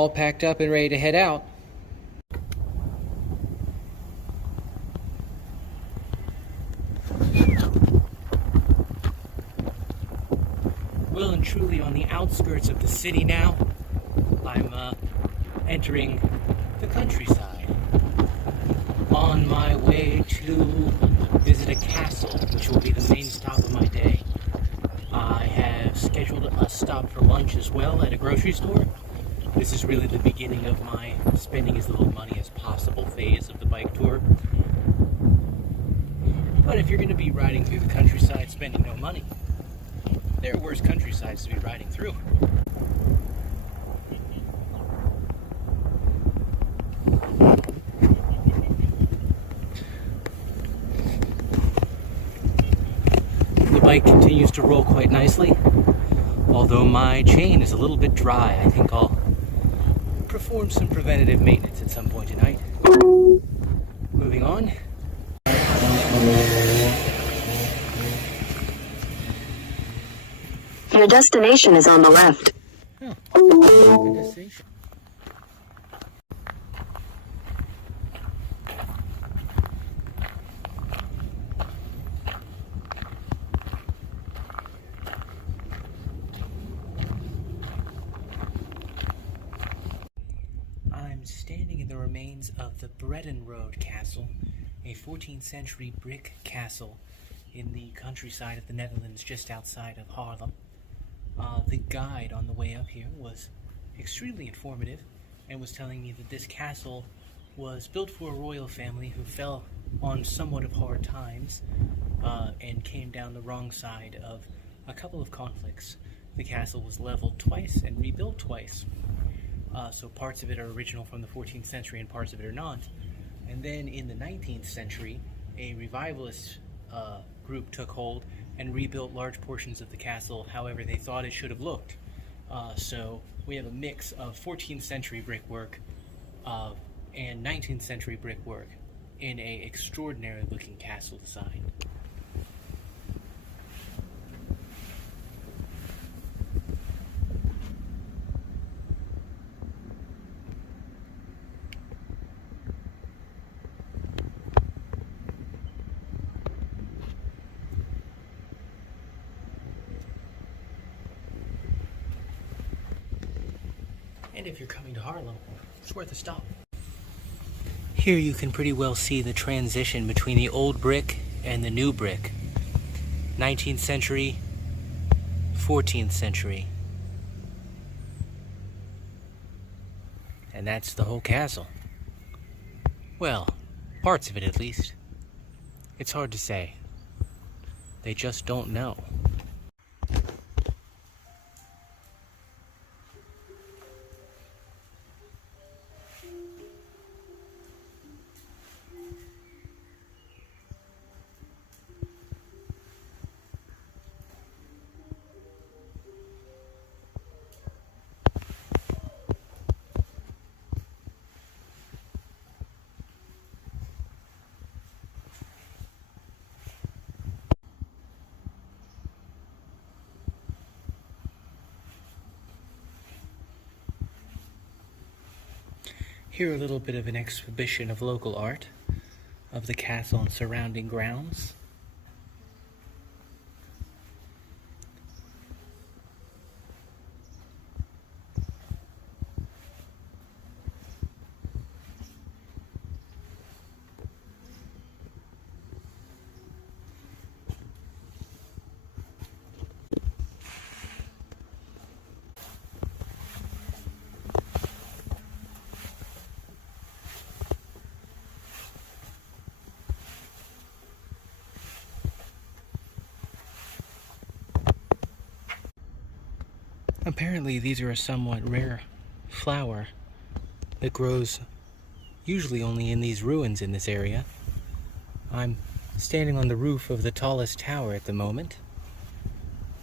all packed up and ready to head out. Well and truly on the outskirts of the city now. I'm entering the countryside on my way to visit a castle, which will be the main stop of my day. I have scheduled a stop for lunch as well at a grocery store. This is really the beginning of my spending as little money as possible phase of the bike tour. But if you're going to be riding through the countryside spending no money, there are worse countrysides to be riding through. The bike continues to roll quite nicely, although my chain is a little bit dry. I think I'll perform some preventative maintenance at some point tonight. Moving on. Your destination is on the left. Oh, destination. I'm standing in the remains of the Breton Road Castle, a 14th century brick castle in the countryside of the Netherlands just outside of Haarlem. The guide on the way up here was extremely informative and was telling me that this castle was built for a royal family who fell on somewhat of hard times and came down the wrong side of a couple of conflicts. The castle was leveled twice and rebuilt twice. So parts of it are original from the 14th century and parts of it are not. And then in the 19th century, a revivalist group took hold and rebuilt large portions of the castle however they thought it should have looked. So we have a mix of 14th century brickwork and 19th century brickwork in a extraordinary looking castle design. And if you're coming to Haarlem, it's worth a stop. Here you can pretty well see the transition between the old brick and the new brick. 19th century, 14th century. And that's the whole castle. Well, parts of it at least. It's hard to say. They just don't know. Here a little bit of an exhibition of local art of the castle and surrounding grounds. Apparently these are a somewhat rare flower that grows usually only in these ruins in this area. I'm standing on the roof of the tallest tower at the moment.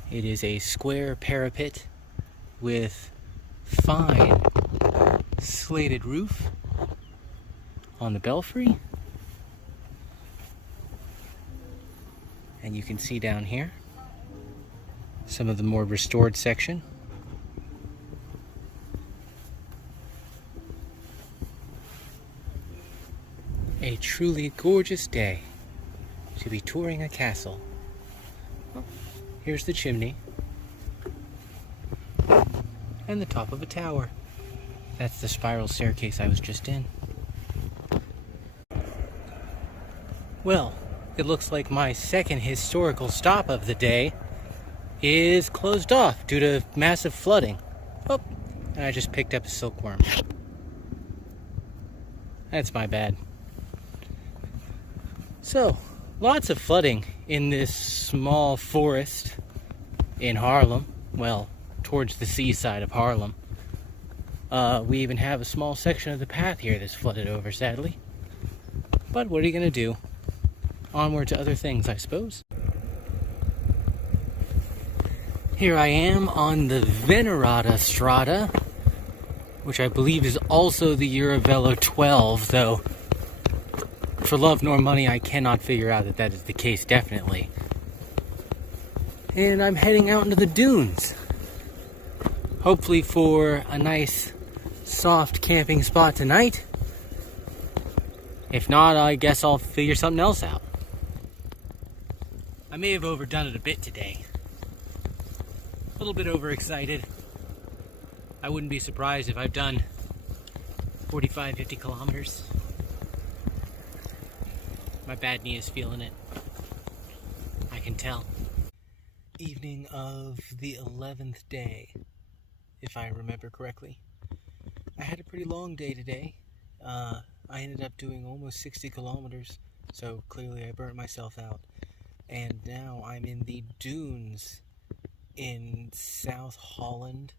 It is a square parapet with fine slated roof on the belfry. And you can see down here some of the more restored section. A truly gorgeous day to be touring a castle. Well, here's the chimney and the top of a tower. That's the spiral staircase I was just in. Well, it looks like my second historical stop of the day is closed off due to massive flooding. Oh, and I just picked up a silkworm. That's my bad. So, lots of flooding in this small forest in Haarlem. Well, towards the seaside of Haarlem. We even have a small section of the path here that's flooded over, sadly. But what are you going to do? Onward to other things, I suppose. Here I am on the Venerata Strada, which I believe is also the Eurovelo 12, though for love nor money I cannot figure out that is the case, definitely. And I'm heading out into the dunes, hopefully for a nice soft camping spot tonight. If not, I guess I'll figure something else out. I may have overdone it a bit today. A little bit overexcited. I wouldn't be surprised if I've done 45, 50 kilometers. My bad knee is feeling it. I can tell. Evening of the 11th day, if I remember correctly. I had a pretty long day today. I ended up doing almost 60 kilometers, so clearly I burnt myself out. And now I'm in the dunes in South Holland.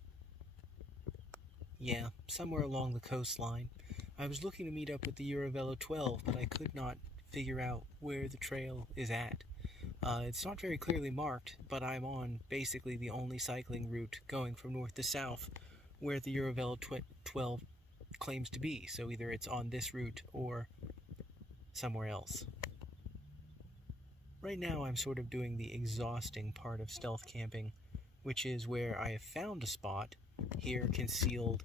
Yeah, somewhere along the coastline. I was looking to meet up with the Eurovelo 12, but I could not figure out where the trail is at. It's not very clearly marked, but I'm on basically the only cycling route going from north to south where the Eurovelo 12 claims to be. So either it's on this route or somewhere else. Right now I'm sort of doing the exhausting part of stealth camping, which is where I have found a spot here concealed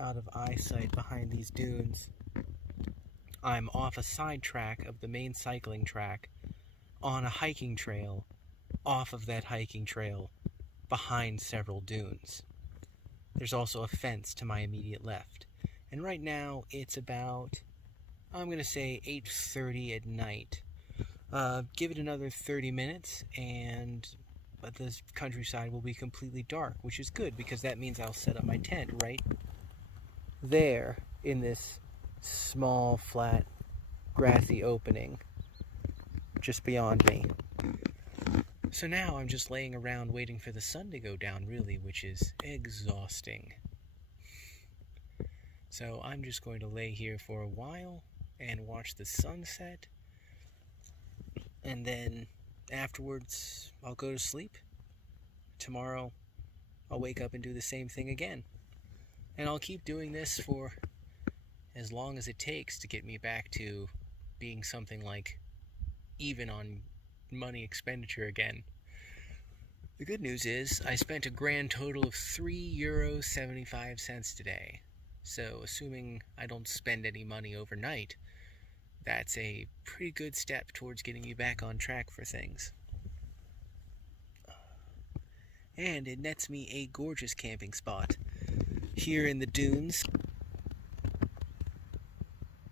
out of eyesight behind these dunes. I'm off a side track of the main cycling track on a hiking trail off of that hiking trail behind several dunes. There's also a fence to my immediate left. And right now it's about, I'm going to say 8:30 at night. Give it another 30 minutes and the countryside will be completely dark, which is good because that means I'll set up my tent right there in this small, flat, grassy opening just beyond me. So now I'm just laying around waiting for the sun to go down, really, which is exhausting. So I'm just going to lay here for a while and watch the sunset, and then afterwards I'll go to sleep. Tomorrow I'll wake up and do the same thing again. And I'll keep doing this for as long as it takes to get me back to being something like even on money expenditure again. The good news is I spent a grand total of €3.75 today. So assuming I don't spend any money overnight, that's a pretty good step towards getting me back on track for things. And it nets me a gorgeous camping spot here in the dunes.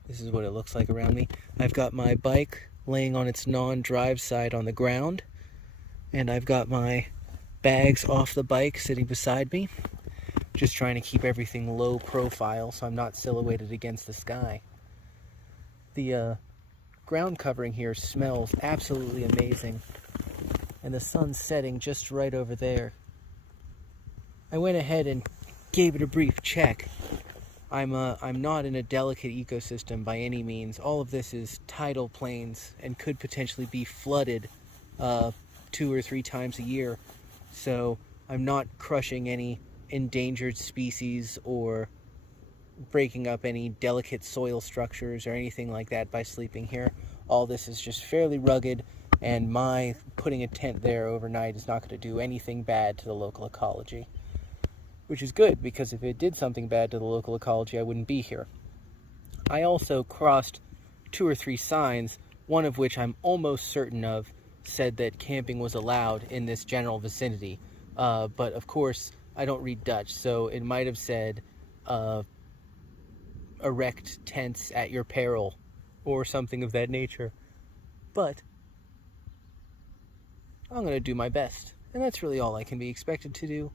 This is what it looks like around me. I've got my bike laying on its non-drive side on the ground, and I've got my bags off the bike sitting beside me, just trying to keep everything low profile so I'm not silhouetted against the sky. The ground covering here smells absolutely amazing, and the sun's setting just right over there. I went ahead and gave it a brief check. I'm not in a delicate ecosystem by any means. All of this is tidal plains and could potentially be flooded 2 or 3 times a year. So I'm not crushing any endangered species or breaking up any delicate soil structures or anything like that by sleeping here. All this is just fairly rugged, and my putting a tent there overnight is not going to do anything bad to the local ecology. Which is good, because if it did something bad to the local ecology, I wouldn't be here. I also crossed 2 or 3 signs, one of which I'm almost certain of, said that camping was allowed in this general vicinity. But of course, I don't read Dutch, so it might have said, erect tents at your peril, or something of that nature. But I'm going to do my best, and that's really all I can be expected to do.